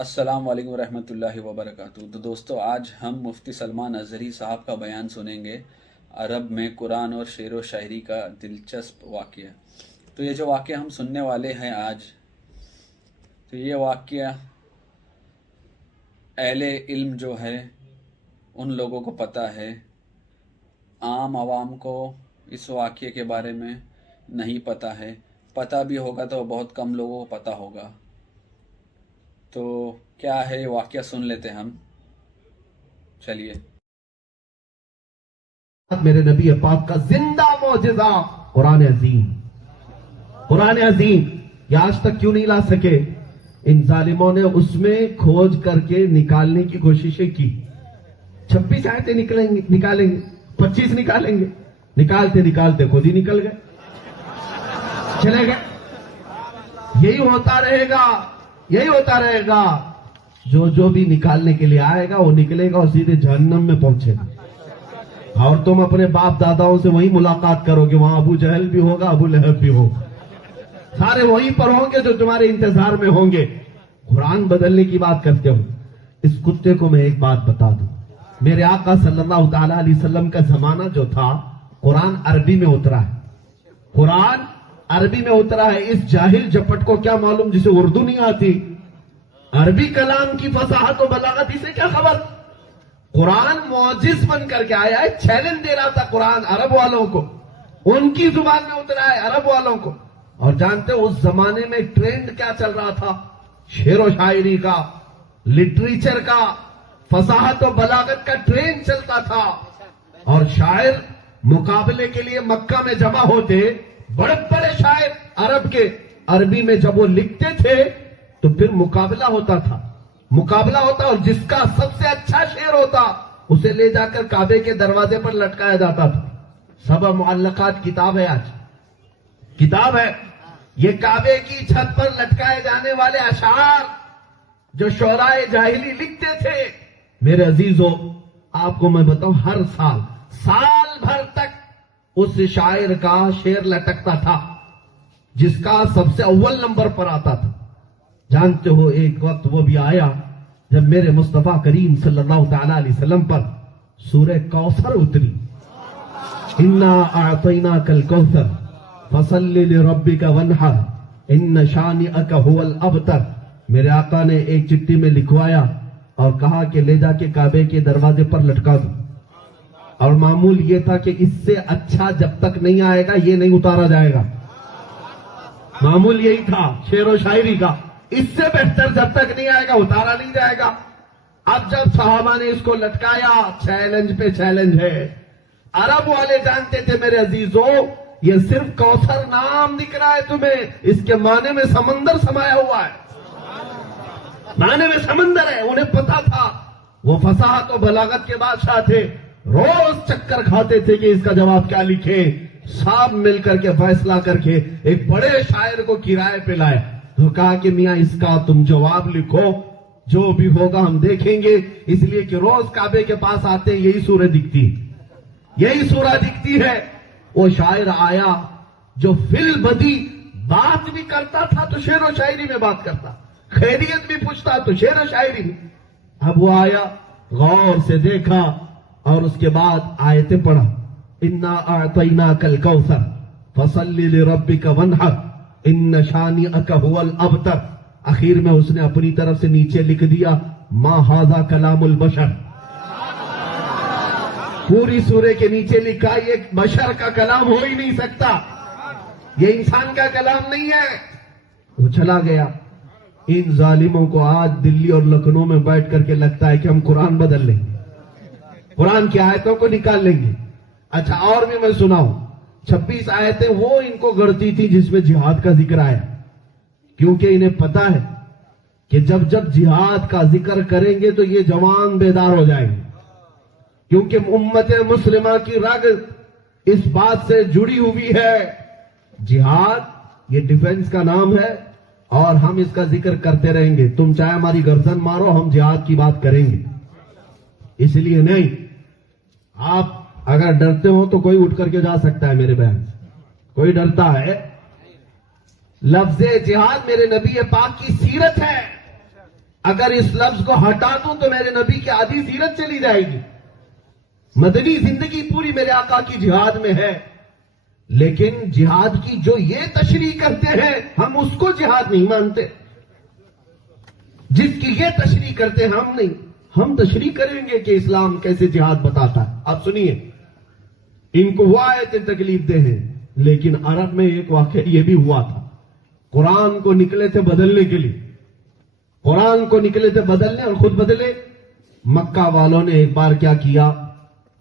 السلام علیکم ورحمۃ اللہ وبرکاتہ۔ تو دوستو، آج ہم مفتی سلمان اظہری صاحب کا بیان سنیں گے عرب میں قرآن اور شعر و شاعری کا دلچسپ واقعہ۔ تو یہ جو واقعہ ہم سننے والے ہیں آج، تو یہ واقعہ اہل علم جو ہے ان لوگوں کو پتہ ہے، عام عوام کو اس واقعے کے بارے میں نہیں پتہ ہے، پتہ بھی ہوگا تو بہت کم لوگوں کو پتہ ہوگا۔ تو کیا ہے یہ واقعہ سن لیتے ہم، چلیے۔ میرے نبی پاک کا زندہ معجزہ قرآن عظیم، قرآن عظیم یہ آج تک کیوں نہیں لا سکے؟ ان ظالموں نے اس میں کھوج کر کے نکالنے کی کوششیں کی۔ 26 آیتیں نکالیں گے، 25 نکالیں گے، نکالتے نکالتے خود ہی نکل گئے، چلے گئے۔ یہی ہوتا رہے گا، یہی ہوتا رہے گا۔ جو بھی نکالنے کے لیے آئے گا وہ نکلے گا اور سیدھے جہنم میں پہنچے گا، اور تم اپنے باپ داداؤں سے وہی ملاقات کرو گے، وہاں ابو جہل بھی ہوگا، ابو لہب بھی ہوگا، سارے وہیں پر ہوں گے جو تمہارے انتظار میں ہوں گے۔ قرآن بدلنے کی بات کرتے ہو، اس کتے کو میں ایک بات بتا دوں، میرے آقا صلی اللہ تعالی علیہ وسلم کا زمانہ جو تھا، قرآن عربی میں اترا ہے، قرآن عربی میں اترا ہے۔ اس جاہل جپٹ کو کیا معلوم جسے اردو نہیں آتی، عربی کلام کی فصاحت و بلاغت اسے کیا خبر؟ قرآن معجز بن کر کے آیا ہے، چیلنج دے رہا تھا قرآن عرب والوں کو، ان کی زبان میں اترا ہے عرب والوں کو۔ اور جانتے ہو اس زمانے میں ٹرینڈ کیا چل رہا تھا؟ شعر و شاعری کا، لٹریچر کا، فصاحت و بلاغت کا ٹرینڈ چلتا تھا، اور شاعر مقابلے کے لیے مکہ میں جمع ہوتے، بڑے بڑے شاعر عرب کے، عربی میں جب وہ لکھتے تھے تو پھر مقابلہ ہوتا تھا، مقابلہ ہوتا، اور جس کا سب سے اچھا شعر ہوتا اسے لے جا کر کعبے کے دروازے پر لٹکایا جاتا تھا۔ سبع معلقات کتاب ہے، آج کتاب ہے، یہ کعبے کی چھت پر لٹکائے جانے والے اشعار جو شعراء جاہلی لکھتے تھے۔ میرے عزیزو، آپ کو میں بتاؤں، ہر سال بھر تک اس شاعر کا شعر لٹکتا تھا جس کا سب سے اول نمبر پر آتا تھا۔ جانتے ہو ایک وقت وہ بھی آیا جب میرے مصطفیٰ کریم صلی اللہ تعالی علیہ وسلم پر سورہ کوثر اتری، انا اعطیناک الکوثر فصل لربک وانحر ان شانئک هو الابتر۔ میرے آقا نے ایک چٹھی میں لکھوایا اور کہا کہ لے جا کے کعبے کے دروازے پر لٹکا دو، اور معمول یہ تھا کہ اس سے اچھا جب تک نہیں آئے گا یہ نہیں اتارا جائے گا، معمول یہی تھا شعر و شاعری کا، اس سے بہتر جب تک نہیں آئے گا اتارا نہیں جائے گا۔ اب جب صحابہ نے اس کو لٹکایا، چیلنج پہ چیلنج ہے۔ عرب والے جانتے تھے میرے عزیزو، یہ صرف کوثر نام دکھ رہا ہے تمہیں، اس کے معنی میں سمندر سمایا ہوا ہے، معنی میں سمندر ہے۔ انہیں پتا تھا، وہ فصاحت و بلاغت کے بادشاہ تھے، روز چکر کھاتے تھے کہ اس کا جواب کیا لکھیں۔ سب مل کر کے فیصلہ کر کے ایک بڑے شاعر کو کرائے پہ لائے، تو کہا کہ میاں اس کا تم جواب لکھو، جو بھی ہوگا ہم دیکھیں گے، اس لیے کہ روز کعبے کے پاس آتے ہیں یہی سورہ دکھتی ہے، یہی سورہ دکھتی ہے۔ وہ شاعر آیا جو فی البدی بات بھی کرتا تھا تو شعر و شاعری میں بات کرتا، خیریت بھی پوچھتا تو شعر و شاعری میں۔ اب وہ آیا، غور سے دیکھا اور اس کے بعد آیتیں پڑھا، انا اعطیناک الکوثر فصل لربک وانحر ان شانئک هو الابتر۔ اخیر میں اس نے اپنی طرف سے نیچے لکھ دیا، ما ھذا کلام البشر۔ پوری سورے کے نیچے لکھا، یہ بشر کا کلام ہو ہی نہیں سکتا، یہ انسان کا کلام نہیں ہے۔ وہ چلا گیا۔ ان ظالموں کو آج دلی اور لکھنؤ میں بیٹھ کر کے لگتا ہے کہ ہم قرآن بدل لیں گے، قرآن کی آیتوں کو نکال لیں گے۔ اچھا، اور بھی میں سناؤں، 26 آیتیں وہ ان کو گڑتی تھی جس میں جہاد کا ذکر آیا، کیونکہ انہیں پتا ہے کہ جب جب جہاد کا ذکر کریں گے تو یہ جوان بیدار ہو جائیں گے، کیونکہ امت مسلمہ کی رگ اس بات سے جڑی ہوئی ہے، جہاد یہ ڈیفنس کا نام ہے اور ہم اس کا ذکر کرتے رہیں گے، تم چاہے ہماری گردن مارو، ہم جہاد کی بات کریں گے۔ اس لیے نہیں، آپ اگر ڈرتے ہو تو کوئی اٹھ کر کے جا سکتا ہے میرے بیان سے، کوئی ڈرتا ہے؟ لفظ جہاد میرے نبی پاک کی سیرت ہے، اگر اس لفظ کو ہٹا دوں تو میرے نبی کی آدھی سیرت چلی جائے گی. مدنی زندگی پوری میرے آقا کی جہاد میں ہے، لیکن جہاد کی جو یہ تشریح کرتے ہیں ہم اس کو جہاد نہیں مانتے. جس کی یہ تشریح کرتے ہیں ہم نہیں. ہم تشریح کریں گے کہ اسلام کیسے جہاد بتاتا ہے. آپ سنیے، ان کو وہ آیتیں تکلیف دہ ہیں، لیکن عرب میں ایک واقعہ یہ بھی ہوا تھا. قرآن کو نکلے تھے بدلنے کے لیے، قرآن کو نکلے تھے بدلنے اور خود بدلے. مکہ والوں نے ایک بار کیا کیا،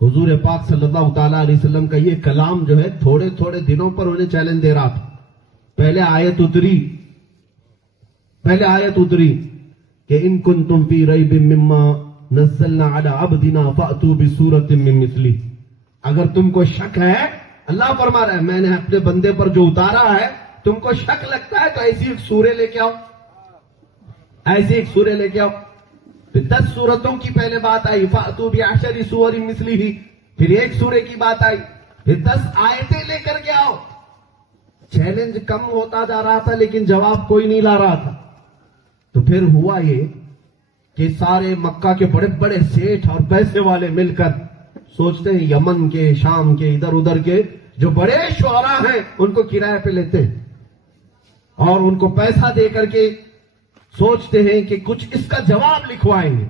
حضور پاک صلی اللہ تعالیٰ علیہ وسلم کا یہ کلام جو ہے تھوڑے تھوڑے دنوں پر انہیں چیلنج دے رہا تھا. پہلے آیت اتری کہ ان کنتم فی ریب مما نزلنا علی عبدنا فأتوا بسورۃ من مثلہ. اگر تم کو شک ہے، اللہ فرما رہا ہے میں نے اپنے بندے پر جو اتارا ہے، تم کو شک لگتا ہے تو ایسی ایک سورہ لے کے آؤ، ایسی ایک سورہ لے کے آؤ. پھر 10 سورتوں کی پہلے بات آئی، فأتوا بعشر سور مثلہ. پھر ایک سورے کی بات آئی، پھر 10 آیتیں لے کر کے آؤ. چیلنج کم ہوتا جا رہا تھا لیکن جواب کوئی نہیں لا رہا تھا. تو پھر ہوا یہ کہ سارے مکہ کے بڑے بڑے سیٹھ اور پیسے والے مل کر سوچتے ہیں یمن کے، شام کے، ادھر ادھر کے جو بڑے شعراء ہیں ان کو کرایہ پہ لیتے ہیں اور ان کو پیسہ دے کر کے سوچتے ہیں کہ کچھ اس کا جواب لکھوائیں گے.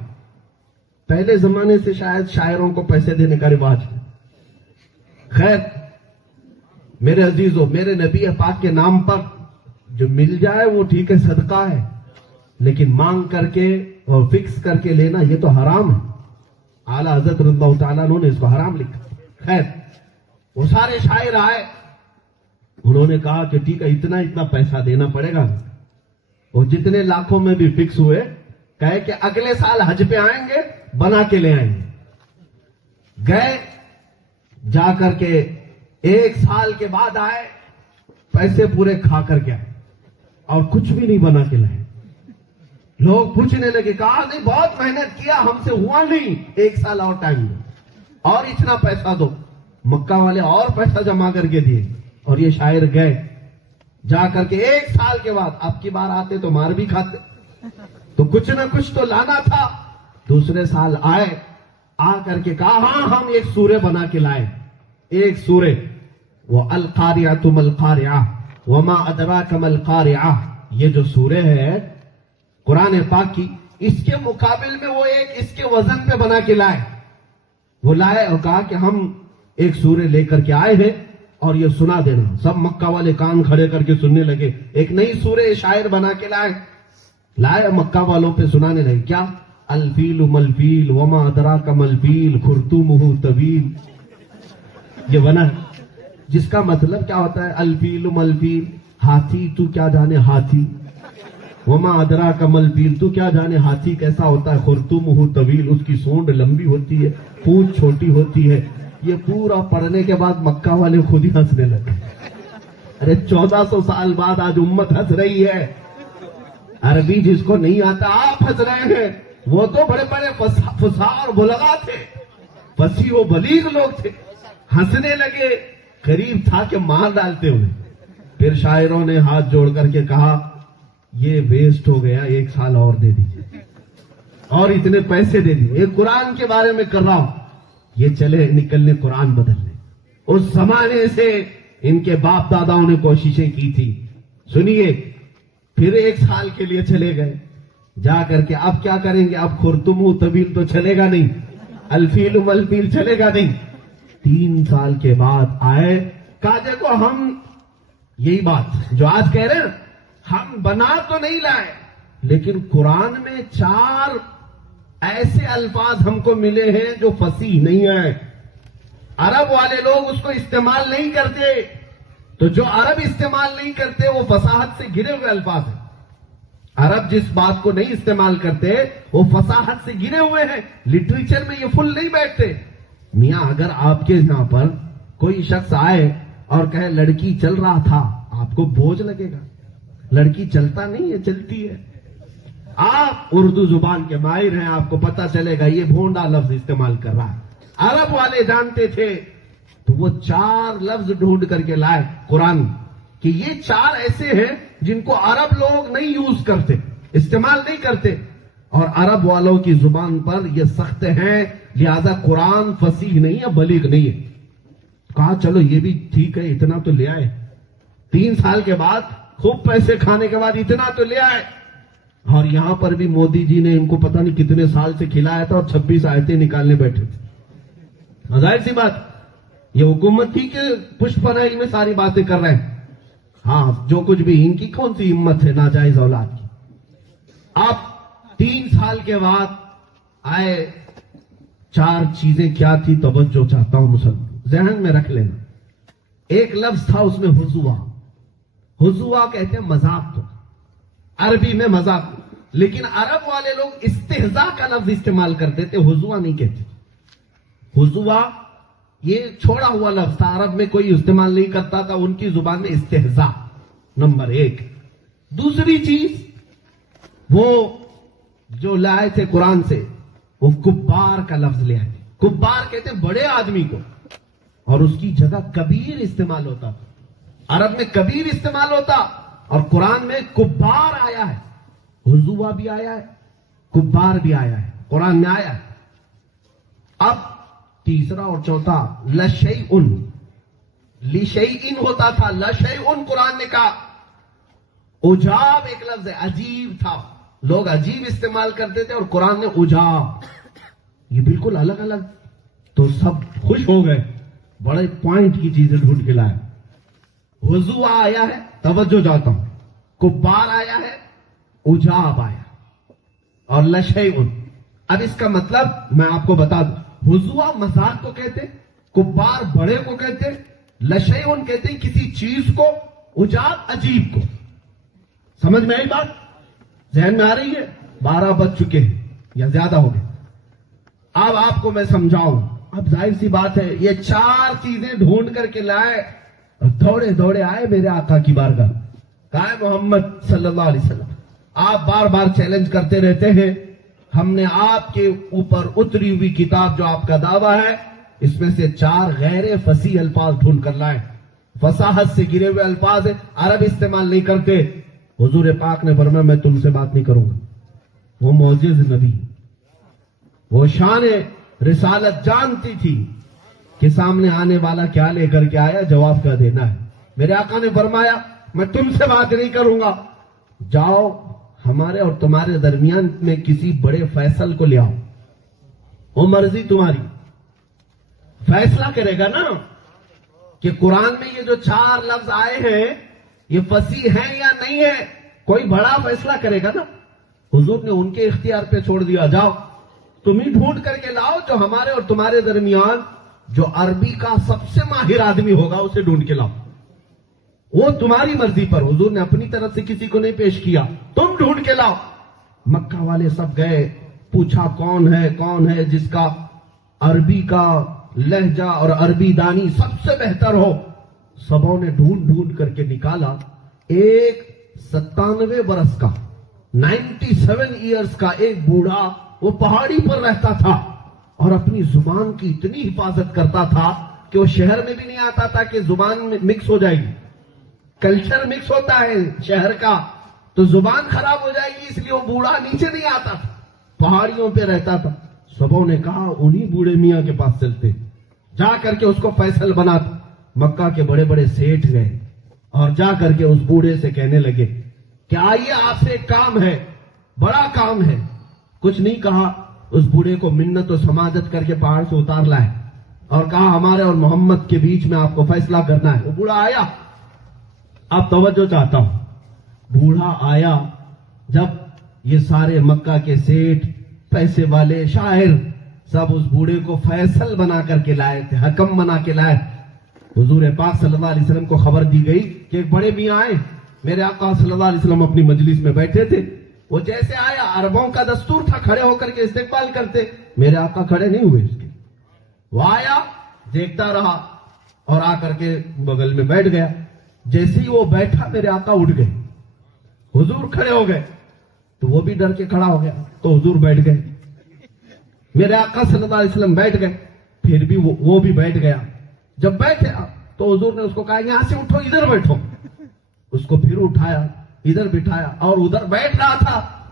پہلے زمانے سے شاید شاعروں کو پیسے دینے کا رواج ہے. خیر میرے عزیزوں، میرے نبی پاک کے نام پر جو مل جائے وہ ٹھیک ہے، صدقہ ہے، لیکن مانگ کر کے اور فکس کر کے لینا یہ تو حرام ہے. اعلیٰ حضرت رضی اللہ تعالیٰ عنہ نے اس کو حرام لکھا. خیر وہ سارے شاعر آئے، انہوں نے کہا کہ ٹھیک ہے اتنا پیسہ دینا پڑے گا. وہ جتنے لاکھوں میں بھی فکس ہوئے، کہے کہ اگلے سال حج پہ آئیں گے، بنا کے لے آئیں گے. گئے، جا کر کے 1 سال کے بعد آئے، پیسے پورے کھا کر کے آئے اور کچھ بھی نہیں بنا کے لائے. لوگ پوچھنے لگے، کہا نہیں بہت محنت کیا، ہم سے ہوا نہیں، 1 سال اور ٹائم دو اور اتنا پیسہ دو. مکہ والے اور پیسہ جمع کر کے دیے اور یہ شاعر گئے. جا کر کے 1 سال کے بعد اب کی بار آتے تو مار بھی کھاتے، تو کچھ نہ کچھ تو لانا تھا. دوسرے سال آئے، آ کر کے کہا ہاں ہم ایک سورہ بنا کے لائے. ایک سورہ، وہ القاریعۃ ما القاریعہ وما ادراک ما القاریعہ. یہ جو سورہ ہے قرآن پاک کی، اس کے مقابل میں وہ ایک اس کے وزن پہ بنا کے لائے. وہ لائے اور کہا کہ ہم ایک سورہ لے کر کے آئے ہیں اور یہ سنا دینا. سب مکہ والے کان کھڑے کر کے سننے لگے. ایک نئی سورہ شاعر بنا کے لائے مکہ والوں پہ سنانے لگے. کیا؟ الفیل ملفیل وما ادراک ملفیل خرطومہ طویل. یہ بنا ہے جس کا مطلب کیا ہوتا ہے، الفیل ملفیل، ہاتھی تو کیا جانے ہاتھی، وما ادراک ملفیل تو کیا جانے ہاتھی کیسا ہوتا ہے، خرطومہ طویل اس کی سونڈ لمبی ہوتی ہے، پونچھ چھوٹی ہوتی ہے. یہ پورا پڑھنے کے بعد مکہ والے خود ہی ہنسنے لگے. ارے 1400 سال بعد آج امت ہنس رہی ہے. عربی جس کو نہیں آتا آپ ہنس رہے ہیں. وہ تو بڑے بڑے فصاح اور بلغا تھے، فصیح و بلیغ لوگ تھے، ہنسنے لگے. قریب تھا کہ مار ڈالتے انہیں. پھر شاعروں نے ہاتھ جوڑ کر کے کہا یہ ویسٹ ہو گیا، 1 سال اور دے دیجیے اور اتنے پیسے دے دیجیے. یہ قرآن کے بارے میں کر رہا ہوں. یہ چلے نکلنے قرآن بدلنے. اس زمانے سے ان کے باپ داداؤں نے کوششیں کی تھی. سنیے، پھر 1 سال کے لیے چلے گئے. جا کر کے اب کیا کریں گے، اب خرطومہ طویل تو چلے گا نہیں، الفیل ملفیل چلے گا نہیں. 3 سال کے بعد آئے، کہا دیکھو ہم یہی بات جو آج کہہ رہے ہیں، ہم بنا تو نہیں لائے لیکن قرآن میں 4 ایسے الفاظ ہم کو ملے ہیں جو فصیح نہیں ہیں. عرب والے لوگ اس کو استعمال نہیں کرتے، تو جو عرب استعمال نہیں کرتے وہ فصاحت سے گرے ہوئے الفاظ ہیں. عرب جس بات کو نہیں استعمال کرتے وہ فصاحت سے گرے ہوئے ہیں. لٹریچر میں یہ فل نہیں بیٹھتے. میاں اگر آپ کے یہاں پر کوئی شخص آئے اور کہے لڑکی چل رہا تھا، آپ کو بوجھ لگے گا. لڑکی چلتا نہیں ہے، چلتی ہے. آپ اردو زبان کے ماہر ہیں، آپ کو پتا چلے گا یہ بھونڈا لفظ استعمال کر رہا ہے. عرب والے جانتے تھے تو وہ 4 لفظ ڈھونڈ کر کے لائے قرآن کہ یہ 4 ایسے ہیں جن کو عرب لوگ نہیں یوز کرتے، استعمال نہیں کرتے. اور عرب والوں کی زبان پر یہ سخت ہیں، لہذا قرآن فصیح نہیں ہے، بلیغ نہیں ہے. کہا چلو یہ بھی ٹھیک ہے، اتنا تو لے آئے. 3 سال کے بعد خوب پیسے کھانے کے بعد اتنا تو لے آئے. اور یہاں پر بھی مودی جی نے ان کو پتہ نہیں کتنے سال سے کھلایا تھا اور 26 آیتیں نکالنے بیٹھے تھے. ظاہر سی بات یہ حکومت تھی کہ پشت پناہی میں ساری باتیں کر رہے ہیں. ہاں جو کچھ بھی ان کی کون سی ہمت ہے ناجائز اولاد کی. آپ 3 سال کے بعد آئے. 4 چیزیں کیا تھی توجہ چاہتا ہوں مسلمان ذہن میں رکھ لینا. ایک لفظ تھا اس میں حضوا. حضوا کہتے ہیں مذاق کو، عربی میں مذاق. لیکن عرب والے لوگ استہزاء کا لفظ استعمال کرتے تھے، حضوا نہیں کہتے. حضوا یہ چھوڑا ہوا لفظ تھا، عرب میں کوئی استعمال نہیں کرتا تھا، ان کی زبان میں استہزاء نمبر 1. دوسری چیز وہ جو لائے تھے قرآن سے وہ کبار کا لفظ لے آئے. کبار کہتے ہیں بڑے آدمی کو، اور اس کی جگہ کبیر استعمال ہوتا تھا. عرب میں کبیر استعمال ہوتا اور قرآن میں کبار آیا ہے. حضوا بھی آیا ہے، کبار بھی آیا ہے، قرآن میں آیا ہے. اب تیسرا اور چوتھا لشیئن. لشیئن ہوتا تھا، لشیئن قرآن نے کہا. عجاب ایک لفظ ہے، عجیب تھا، لوگ عجیب استعمال کرتے تھے اور قرآن نے عجاب. یہ بالکل الگ الگ. تو سب خوش ہو گئے، بڑے پوائنٹ کی چیزیں ڈھونڈ کے لائے. حضوا آیا ہے، توجہ چاہتا ہوں. کبار آیا ہے، عجاب آیا، اور لشیئن. اب اس کا مطلب میں آپ کو بتا دوں. حضوا مذاق کو کہتے، کبار بڑے کو کہتے، لشیئن کہتے کسی چیز کو، عجاب عجیب کو. سمجھ میں آئی بات؟ ذہن میں آ رہی ہے؟ 12 بج چکے ہیں یا زیادہ ہو گئے. اب آپ کو میں سمجھاؤں. اب ظاہر سی بات ہے یہ 4 چیزیں ڈھونڈ کر کے لائے اور دوڑے دوڑے آئے میرے آقا کی بارگاہ. کہا محمد صلی اللہ علیہ وسلم آپ بار بار چیلنج کرتے رہتے ہیں، ہم نے آپ کے اوپر اتری ہوئی کتاب جو آپ کا دعویٰ ہے اس میں سے 4 غیر فصیح الفاظ ڈھونڈ کر لائے. فصاحت سے گرے ہوئے الفاظ ہیں، عرب استعمال نہیں کرتے. حضور پاک نے فرمایا میں تم سے بات نہیں کروں گا. وہ معجز نبی، وہ شان رسالت جانتی تھی کہ سامنے آنے والا کیا لے کر کے آیا، جواب کیا دینا ہے. میرے آقا نے فرمایا میں تم سے بات نہیں کروں گا، جاؤ ہمارے اور تمہارے درمیان میں کسی بڑے فیصل کو لے آؤ، وہ مرضی تمہاری. فیصلہ کرے گا نا کہ قرآن میں یہ جو 4 لفظ آئے ہیں یہ فصیح ہیں یا نہیں ہے، کوئی بڑا فیصلہ کرے گا نا. حضور نے ان کے اختیار پہ چھوڑ دیا، جاؤ تم ہی ڈھونڈ کر کے لاؤ جو ہمارے اور تمہارے درمیان جو عربی کا سب سے ماہر آدمی ہوگا اسے ڈھونڈ کے لاؤ، وہ تمہاری مرضی پر. حضور نے اپنی طرف سے کسی کو نہیں پیش کیا، تم ڈھونڈ کے لاؤ. مکہ والے سب گئے، پوچھا کون ہے جس کا عربی کا لہجہ اور عربی دانی سب سے بہتر ہو. سبوں نے ڈھونڈ ڈھونڈ کر کے نکالا ایک 97 برس کا 97 ایئرز کا ایک بوڑھا، وہ پہاڑی پر رہتا تھا اور اپنی زبان کی اتنی حفاظت کرتا تھا کہ وہ شہر میں بھی نہیں آتا تھا کہ زبان میں مکس ہو جائے گی. کلچر مکس ہوتا ہے شہر کا تو زبان خراب ہو جائے گی، اس لیے وہ بوڑھا نیچے نہیں آتا تھا، پہاڑیوں پہ رہتا تھا. سبوں نے کہا انہی بوڑھے میاں کے پاس چلتے، جا کر کے اس کو فیصل بناتا. مکہ کے بڑے بڑے سیٹھ گئے اور جا کر کے اس بوڑھے سے کہنے لگے کہ آئیے آپ سے ایک کام ہے، بڑا کام ہے. کچھ نہیں کہا، اس بوڑھے کو منت و سماجت کر کے پہاڑ سے اتار لائے اور کہا ہمارے اور محمد کے بیچ میں آپ کو فیصلہ کرنا ہے. وہ بوڑھا آیا. اب توجہ چاہتا ہوں، بوڑھا آیا جب یہ سارے مکہ کے سیٹھ، پیسے والے، شاعر سب اس بوڑھے کو فیصل بنا کر کے لائے تھے، حکم بنا کے لائے. حضور پاک صلی اللہ علیہ وسلم کو خبر دی گئی کہ ایک بڑے میاں آئے. میرے آقا صلی اللہ علیہ وسلم اپنی مجلس میں بیٹھے تھے. وہ جیسے آیا، عربوں کا دستور تھا کھڑے ہو کر کے استقبال کرتے، میرے آقا کھڑے نہیں ہوئے. اس کے وہ آیا، دیکھتا رہا اور آ کر کے بغل میں بیٹھ گیا. جیسے ہی وہ بیٹھا میرے آقا اٹھ گئے، حضور کھڑے ہو گئے تو وہ بھی ڈر کے کھڑا ہو گیا تو حضور بیٹھ گئے. میرے آقا صلی اللہ علیہ وسلم بیٹھ گئے، پھر بھی وہ بھی بیٹھ گیا. جب بیٹھے تو حضور نے اس کو کہا یہاں سے اٹھو، ادھر بیٹھو. اس کو پھر اٹھایا، ادھر بٹھایا اور ادھر بیٹھ رہا تھا.